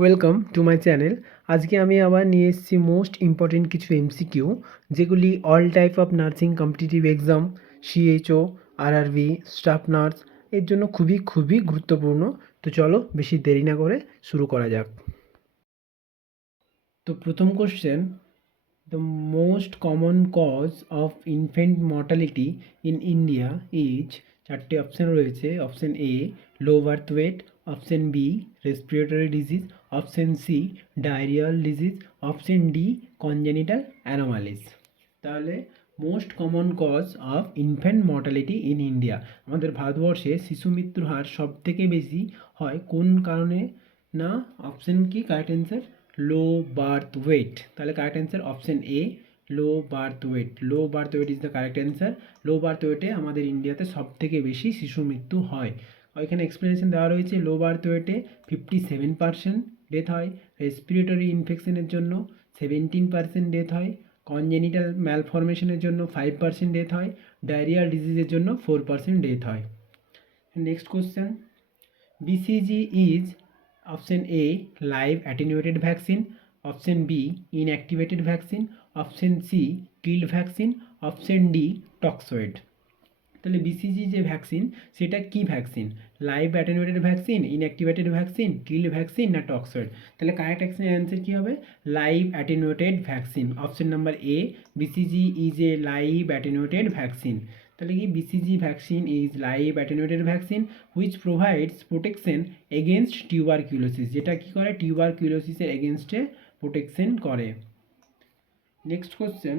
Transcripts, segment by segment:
Welcome to my channel. আজকে আমি আবার নিয়ে এসেছি মোস্ট ইম্পর্টেন্ট কিছু এমসিকিউ, যেগুলি all type of nursing competitive exam, CHO, RRB, staff nurse এর জন্য খুবই খুবই গুরুত্বপূর্ণ। তো চলো বেশি দেরি না করে শুরু করা যাক। তো প্রথম question, the most common cause of infant mortality in India is, চারটে অপশান রয়েছে। Option A low birth weight, option B respiratory disease, option C diarrhoeal disease, option D congenital anomalies. তাহলে most common cause of infant mortality in India, আমাদের ভারতবর্ষে শিশু মৃত্যুর হার সব থেকে বেশি হয় কোন কারণে? না, অপশান কি correct answer? Low birth weight. তাহলে correct answer option A, low birth weight. Low birth weight is the correct answer. Low birth ওয়েটে আমাদের ইন্ডিয়াতে সব থেকে বেশি শিশু মৃত্যু হয়। এখানে এক্সপ্লেনেশন দেওয়া রয়েছে, লো বার্থ ওয়েটে 57% ডেথ হয়, রেসপিরেটরি ইনফেকশনের জন্য 17% ডেথ হয়, কনজেনিটাল ম্যালফরমেশনের জন্য 5% ডেথ হয়, ডায়রিয়াল ডিজিজের জন্য 4% ডেথ হয়। Next question, BCG is option A live attenuated vaccine, option B inactivated vaccine, option C killed vaccine, option D toxoid। তাহলে বিসিজি যে ভ্যাকসিন সেটা কি vaccine? Live attenuated vaccine, inactivated vaccine, killed vaccine না toxoid? তাহলে correct answer কী হবে? Live attenuated vaccine. Option number A, BCG is a live attenuated vaccine. তাহলে কি BCG vaccine is live attenuated vaccine which provides protection against tuberculosis, যেটা কী করে? টিউবারকিউলোসিসের এগেনস্টে protection করে। Next question,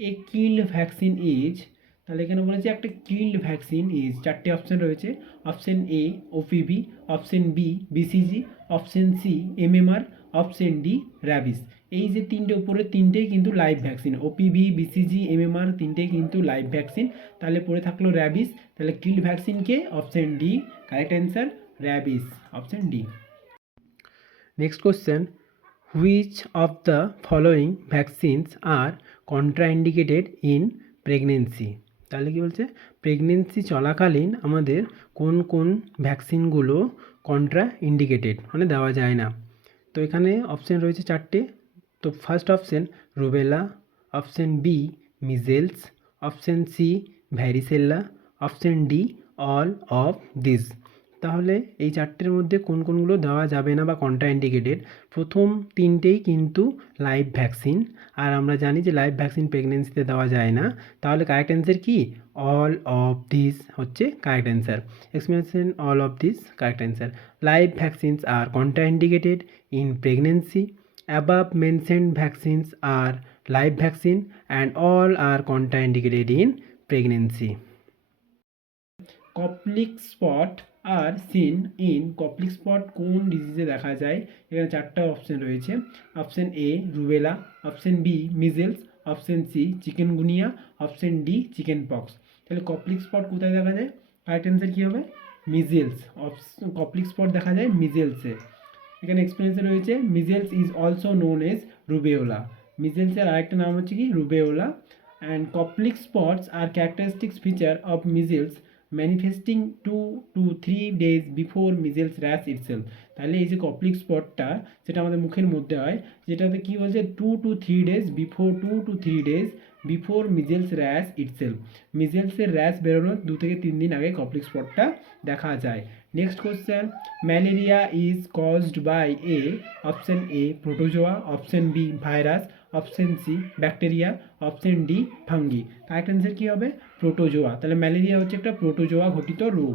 A killed vaccine is, তাহলে এখানে বলেছে একটা কিল্ড ভ্যাকসিন ইজ, চারটে অপশান রয়েছে। Option A OPV, option B BCG, option C MMR, option D rabies. এই যে তিনটে উপরে তিনটেই কিন্তু live vaccine, OPV BCG MMR তিনটেই কিন্তু লাইভ ভ্যাকসিন। তাহলে পড়ে থাকলো র্যাবিস। তাহলে কিল্ড ভ্যাকসিনকে option D correct answer, rabies, option D. Next question, which of the following vaccines are contraindicated in pregnancy? তাহলে কী বলছে? প্রেগনেন্সি চলাকালীন আমাদের কোন কোন ভ্যাকসিনগুলো কন্ট্রা ইন্ডিকেটেড, মানে দেওয়া যায় না। তো এখানে অপশান রয়েছে চারটে। তো first option rubella, option B measles, option C varicella, option D all of this. তাহলে এই চারটের মধ্যে কোন কোনগুলো দেওয়া যাবে না বা কন্ট্রাইন্ডিকেটেড? প্রথম তিনটেই কিন্তু লাইভ ভ্যাকসিন, আর আমরা জানি যে লাইভ ভ্যাকসিন প্রেগনেন্সিতে দেওয়া যায় না। তাহলে কারেক্ট অ্যান্সার কি? অল অফ দিস হচ্ছে correct answer. Explanation, all of this correct answer. Live vaccines are contraindicated in pregnancy, above mentioned vaccines are live vaccine and all are contraindicated in pregnancy. Koplik spot are seen in, Koplik spot কোন ডিজিজে দেখা যায়? এখানে চারটা option রয়েছে। Option A rubella, option B measles, option C chikungunya, option D chickenpox. তাহলে Koplik spot কোথায় দেখা যায়? কারেক্ট অ্যান্সার কী হবে? মিজেলস। কপ্লিক স্পট দেখা যায় মিজেলসে। এখানে এক্সপ্লেনেশন রয়েছে, measles is also known as rubeola. মিজেলসের আরেকটা নাম হচ্ছে কি? Rubeola. And Koplik spots are characteristics feature of measles manifesting 2 to 3 days before measles rash itself. তাহলে এই যে কপ্লিক স্পটটা যেটা আমাদের মুখের মধ্যে হয়, যেটাতে কী বলছে? 2 to 3 days before measles rash itself. মিজেলসের র্যাশ বেরোনোর 2 থেকে 3 দিন আগে কপ্লিক স্পটটা দেখা যায়। Next question, malaria is caused by A, option A protozoa, option B virus, option C bacteria, option D fungi. Correct answer কী হবে? প্রোটোজোয়া। তাহলে ম্যালেরিয়া হচ্ছে একটা প্রোটোজোয়া ঘটিত রোগ।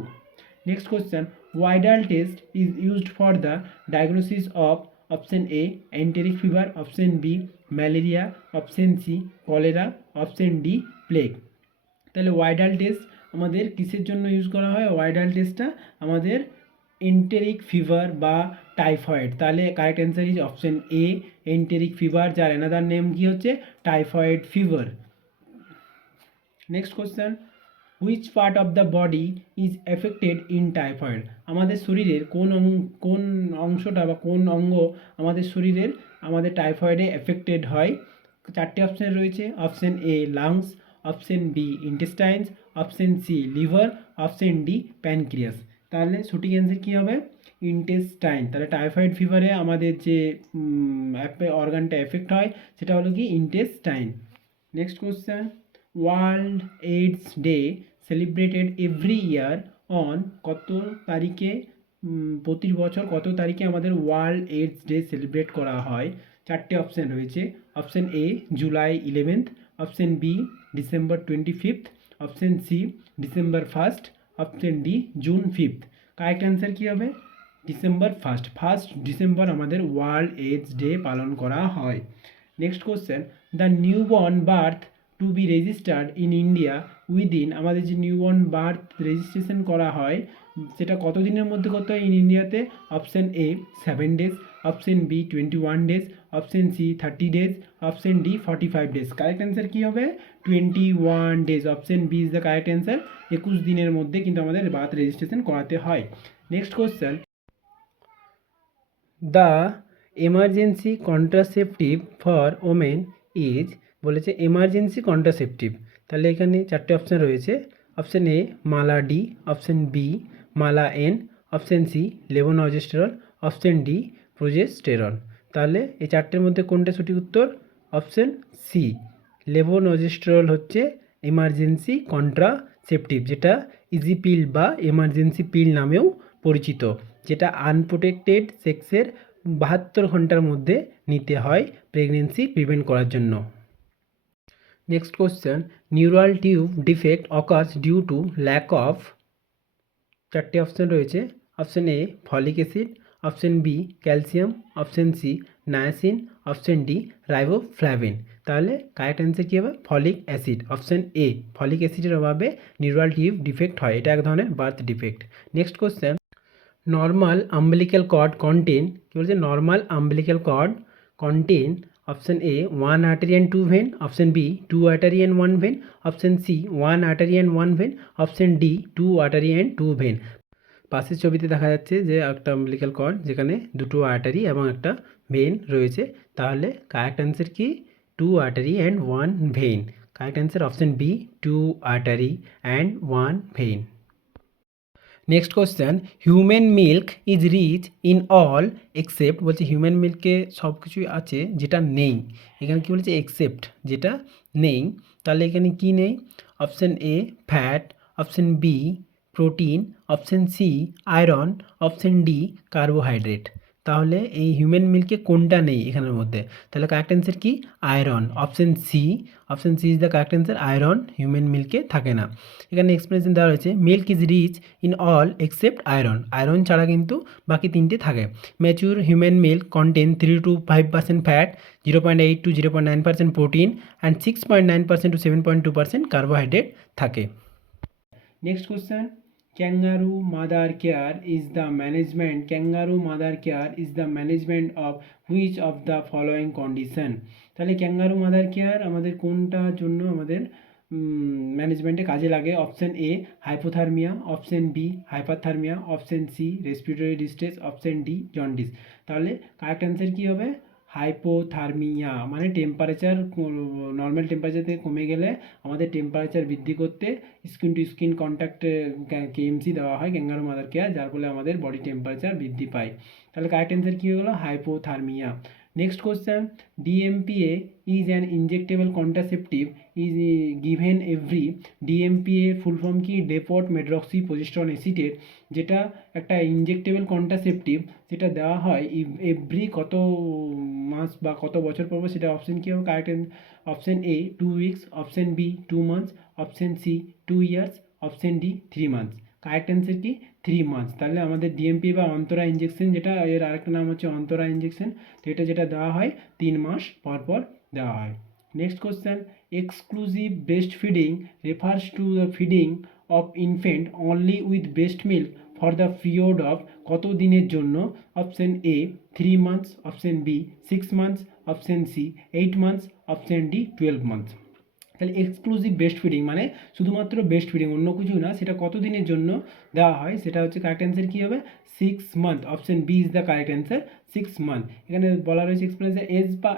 Next question, Widal test is used for the diagnosis of, option A enteric fever, option B malaria, option C cholera, option D plague. তাহলে Widal test আমাদের কিসের জন্য ইউজ করা হয়? ওয়াইডাল টেস্টটা আমাদের এন্টেরিক ফিভার বা টাইফয়েড। তাহলে correct answer is option A enteric fever, যার অ্যানাদার নেম কি হচ্ছে? Typhoid fever. Next question, which part of the body is affected in typhoid? আমাদের শরীরের কোন অংশটা বা কোন অঙ্গ আমাদের শরীরের আমাদের টাইফয়েডে এফেক্টেড হয়? চারটে অপশান রয়েছে। Option A lungs, option B intestines, option C liver, option D pancreas. তাহলে সঠিক অ্যান্সার কী হবে? ইন্টেস্টাইন। তাহলে টাইফয়েড ফিভারে আমাদের যে অর্গানটা এফেক্ট হয় সেটা হলো কি intestine. Next question, world AIDS day celebrated every year on কত তারিখে, প্রতি বছর কত তারিখে আমাদের ওয়ার্ল্ড এইডস ডে সেলিব্রেট করা হয়? চারটে অপশান রয়েছে। Option A July 11th, option B December 25th, option C December 1st, option D June 5th। Correct answer কী হবে? ডিসেম্বর 1st ডিসেম্বর আমাদের ওয়ার্ল্ড এইডস ডে পালন করা হয়। Next question, the newborn birth to be registered in India within, আমাদের যে newborn birth registration করা হয় সেটা কত দিনের মধ্যে করতে হয় ইন ইন্ডিয়াতে? Option A 7 days, option B 21 days, option C 30 days, option D 45 days। Correct answer কী হবে? 21 days। Option B is the correct answer. 21 দিনের মধ্যে কিন্তু আমাদের বার্থ রেজিস্ট্রেশন করাতে হয়। Next question, the emergency contraceptive for women is, বলেছে emergency contraceptive. তাহলে এখানে চারটে অপশান রয়েছে। Option A Mala D, option B Mala N, option C levonorgestrel, option D progesterone. তাহলে এই চারটের মধ্যে কোনটা সঠিক উত্তর? অপশান সি লেভোনজেস্টেরল হচ্ছে এমার্জেন্সি কন্ট্রাসেপটিভ, যেটা ইজি পিল বা এমার্জেন্সি পিল নামেও পরিচিত, যেটা আনপ্রোটেক্টেড সেক্সের 72 ঘন্টার মধ্যে নিতে হয় প্রেগনেন্সি প্রিভেন্ট করার জন্য। Next question, neural tube defect occurs due to lack of, চারটে অপশান রয়েছে। Option A folic acid, option B calcium, option C niacin, option D riboflavin. তাহলে কারেক্ট অ্যান্সার কী হবে? Folic acid. Option A folic অ্যাসিডের অভাবে neural tube defect হয়, এটা এক ধরনের birth defect. Next question, normal umbilical cord contain, কী বলছে? Normal umbilical cord contain, option A 1 artery and 2 vein, option B 2 artery and 1 vein, option C 1 artery and 1 vein, option D 2 artery and 2 vein। পাশের ছবিতে দেখা যাচ্ছে যে একটা umbilical cord যেখানে দুটো আর্টারি এবং একটা ভেন রয়েছে। তাহলে কারেক্ট অ্যান্সার কি? 2 artery and 1 vein। Correct answer option B 2 artery and 1 vein। Next question, human milk is rich in all except, বলছে হিউম্যান মিল্কে সব কিছুই আছে যেটা নেই। এখানে কী বলেছে? এক্সেপ্ট, যেটা নেই। তাহলে এখানে কি নেই? Option A fat, option B protein, option C iron, option D carbohydrate. তাহলে এই হিউম্যান মিল্কে কোনটা নেই এখানের মধ্যে? তাহলে কারেক্ট অ্যান্সার কি? Iron. Option C, option C is the correct answer. Iron human মিল্কে থাকে না। এখানে এক্সপ্লেনেশন দেওয়া রয়েছে, milk is rich in all except iron, iron ছাড়া কিন্তু বাকি তিনটে থাকে। Mature human milk contain 3 to 5% fat, 0.8 to 0.9% protein and 6.9% to 7.2% carbohydrate থাকে। Next question, kangaroo mother care is the management, kangaroo mother care is the management of which of the following condition? তাহলে kangaroo mother care আমাদের কোনটার জন্য আমাদের ম্যানেজমেন্টে কাজে লাগে? Option A hypothermia, option B hyperthermia, option C respiratory distress, option D jaundice. তাহলে correct answer কী হবে? হাইপোথার্মিয়া, মানে টেম্পারেচার নর্মাল টেম্পারেচার থেকে কমে গেলে আমাদের টেম্পারেচার বৃদ্ধি করতে স্কিন টু স্কিন কন্ট্যাক্টে কেএমসি দেওয়া হয় ক্যাঙ্গারু মাদার কেয়ার, যার ফলে আমাদের বডি টেম্পারেচার বৃদ্ধি পায়। তাহলে কারেক্ট অ্যান্সার কী হয়ে গেলো? Hypothermia. Next question, DMPA is an injectable contraceptive is given every, DMPA full form কি? ডেপোট মেড্রক্সি প্রজেস্টেরন অ্যাসিটেট, যেটা একটা ইনজেক্টেবল কন্ট্রাসেপটিভ, যেটা দেওয়া হয় এভরি কত মাস বা কত বছর পর, সেটা অপশান কী হবে? Correct option A 2 weeks, option B 2 months, option C 2 years, option D 3 months। Correct answer কি? 3 months। তাহলে আমাদের ডিএমপি বা অন্তরা ইঞ্জেকশন, যেটা এর আরেকটা নাম হচ্ছে অন্তরা ইঞ্জেকশন, তো এটা যেটা দেওয়া হয় 3 মাস পর পর দেওয়া হয়। Next question, exclusive breastfeeding refers to the feeding of infant only with breast milk for the period of কত দিনের জন্য? Option A 3 months, option B 6 months, option C 8 months, option D 12 months। তাহলে exclusive breastfeeding মানে শুধুমাত্র breast feeding, অন্য কিছু না, সেটা কত দিনের জন্য দেওয়া হয়? সেটা হচ্ছে কারেক্ট অ্যান্সার কী হবে? 6 months। Option B is the correct answer, 6 months। এখানে বলা রয়েছে explanation,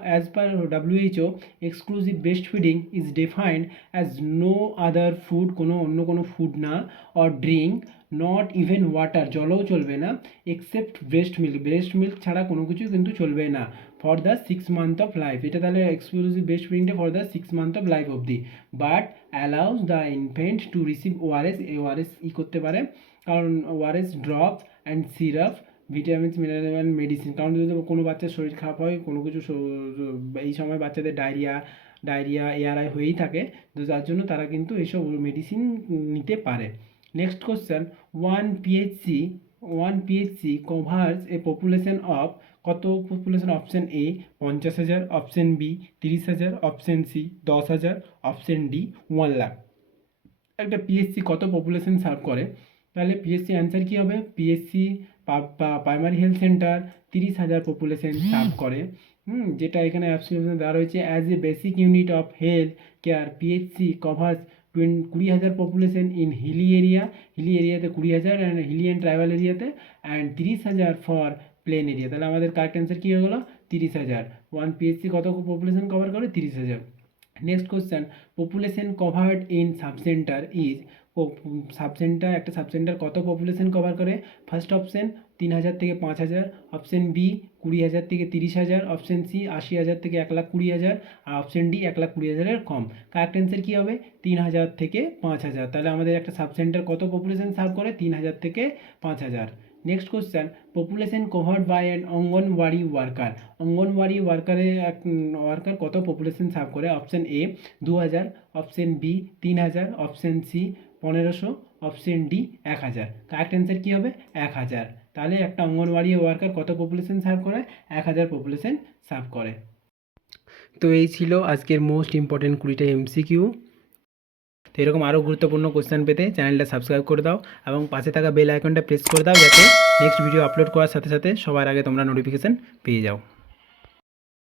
as per WHO exclusive breastfeeding is defined as no other food, কোনো অন্য কোনো ফুড না, or drink not even water, জলও চলবে না, এক্সেপ্ট ব্রেস্ট মিল্ক ছাড়া কোনো কিছু কিন্তু চলবে না for the 6 month of life. এটা তাহলে এক্সক্লুসিভ ব্রেস্ট ফিডিংটা for the 6 month of life অবধি। But allows the infant to receive ORS, ORS করতে পারে, কারণ ORS drop and syrup, vitamins mineral and medicine. কারণ যদি কোনো বাচ্চার শরীর খারাপ হয়, কোনো কিছু এই সময় বাচ্চাদের ডায়রিয়া এআরআই হয়েই থাকে, তো যার জন্য তারা কিন্তু এইসব মেডিসিন নিতে পারে। Next question, one PHC covers a population of, কত population? Option A 50,000, option B 30,000, option C 10,000, option D 1,00,000। একটা পিএসসি কত পপুলেশন সার্ভ করে? তাহলে পিএসসি অ্যান্সার কী হবে? PSC primary health centre 30,000 population serve করে। যেটা এখানে অপশন দেওয়া রয়েছে, as a basic unit of health care PHC covers 20,000 population in hilly এরিয়াতে 20,000, অ্যান্ড হিলি অ্যান্ড ট্রাইবাল এরিয়াতে, অ্যান্ড 30,000 ফর প্লেন এরিয়া। তাহলে আমাদের কারেক্ট অ্যান্সার কী হয়ে গেলো? 30,000। ওয়ান পিএইচসি কত পপুলেশন কভার করে? 30,000। Next question, population covered in subcentre is, subcentre, একটা সাবসেন্টার কত পপুলেশন কভার করে? ফার্স্ট অপশন 3,000 থেকে 5,000, অপশন বি 20,000 থেকে 30,000, অপশন সি 80,000 থেকে 1,20,000, আর অপশন ডি 1,20,000-এর কম। কারেক্ট অ্যান্সার কী হবে? 3,000 থেকে 5,000। তাহলে আমাদের একটা সাবসেন্টার কত পপুলেশন সার্ভ করে? 3,000 থেকে 5,000। Next question, population covered by an anganwadi worker, anganwadi worker কত পপুলেশন সার্ভ করে? Option A 2,000, option B 3,000, option C 1,500, option D 1,000। Correct answer কী হবে? 1,000। তাহলে একটা অঙ্গনওয়াড়ি ওয়ার্কার কত পপুলেশন সার্ভ করে? 1,000 পপুলেশন সার্ভ করে। তো এই ছিল আজকের মোস্ট ইম্পর্টেন্ট 20টা এমসিকিউ। তো এরকম আরও গুরুত্বপূর্ণ কোশ্চেন পেতে চ্যানেলটা সাবস্ক্রাইব করে দাও এবং পাশে থাকা বেল আইকনটা প্রেস করে দাও, যাতে নেক্সট ভিডিও আপলোড করার সাথে সাথে সবার আগে তোমরা নোটিফিকেশান পেয়ে যাও।